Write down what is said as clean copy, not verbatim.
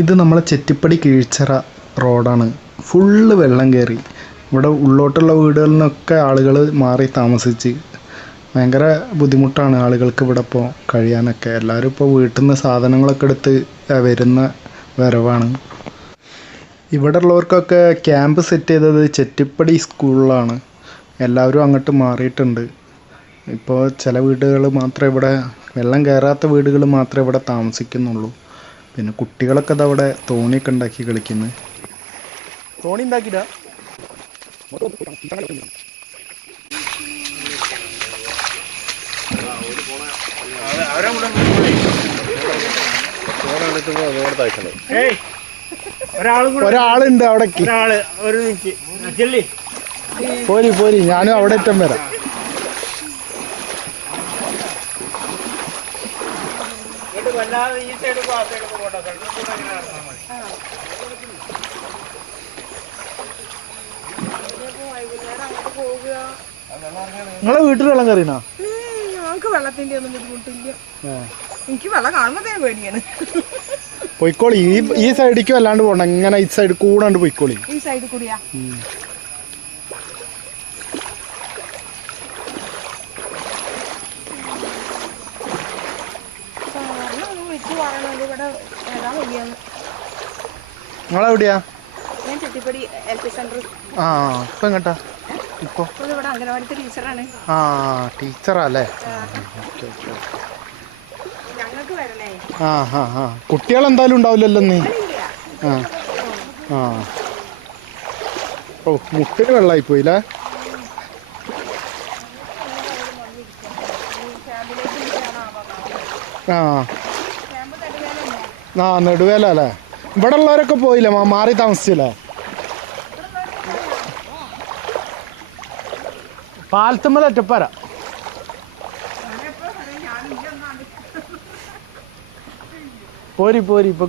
ഇത് നമ്മളെ ചെറ്റിപ്പടി കീഴ്ച്ചിറ റോഡാണ്. ഫുള്ള് വെള്ളം കയറി. ഇവിടെ ഉള്ളോട്ടുള്ള വീടുകളിൽ നിന്നൊക്കെ ആളുകൾ മാറി താമസിച്ച് ഭയങ്കര ബുദ്ധിമുട്ടാണ് ആളുകൾക്ക് ഇവിടെ ഇപ്പോൾ കഴിയാനൊക്കെ. എല്ലാവരും ഇപ്പോൾ വീട്ടിൽ നിന്ന് സാധനങ്ങളൊക്കെ എടുത്ത് വരുന്ന വരവാണ്. ഇവിടെ ഉള്ളവർക്കൊക്കെ ക്യാമ്പ് സെറ്റ് ചെയ്തത് ചെറ്റിപ്പടി സ്കൂളിലാണ്. എല്ലാവരും അങ്ങോട്ട് മാറിയിട്ടുണ്ട്. ഇപ്പോൾ ചില വീടുകൾ മാത്രമേ ഇവിടെ, വെള്ളം കയറാത്ത വീടുകൾ മാത്രമേ ഇവിടെ താമസിക്കുന്നുള്ളൂ. പിന്നെ കുട്ടികളൊക്കെ അവിടെ തോണിയൊക്കെ ഉണ്ടാക്കി കളിക്കുന്നു. തോണി ഉണ്ടാക്കിയിട്ടാ ഒരാളുണ്ട് അവിടെ. പോരി പോരി, ഞാനും അവിടെ എത്താൻ വരാം. നിങ്ങളെ വീട്ടിൽ വെള്ളം കയറിനാ? ഞങ്ങൾക്ക് വെള്ളത്തിന്റെ ഒന്നും ബുദ്ധിമുട്ടില്ല. എനിക്ക് വെള്ളം കാണുമ്പോ പേടിയാണ്. പൊയ്ക്കോളി, ഈ സൈഡിക്കും അല്ലാണ്ട് പോണ്ട, ഇങ്ങനെ ഈ സൈഡ് കൂടാണ്ട് പൊയ്ക്കോളി. ഈ സൈഡിൽ കൂടിയാ? നിങ്ങളെവിടെയാ? ഞാൻ ചെട്ടിപ്പടി LP സെന്റർ. ആ, ഇപ്പൊ എങ്ങട്ടാ? ഇപ്പൊ ഇവിടെ അംഗനവാടിത്തെ ടീച്ചറാണ്. ആ, ടീച്ചറല്ലേ? ഞങ്ങൾക്ക് വരണേ. ആ ഹാ ഹാ, കുട്ടികളെന്തായാലും ഉണ്ടാവില്ലല്ലോ നീ. ആ ആ, ഓ മുട്ടിന് വെള്ളമായി പോയില്ലേ? ആ ആ, നെടുവേല അല്ലേ? ഇവിടെ ഉള്ളവരൊക്കെ പോയില്ലേ, മാറി താമസിച്ചില്ലേ? പാലത്തുമ്മൽ ഒറ്റപ്പാര. പോരി പോരി, ഇപ്പൊ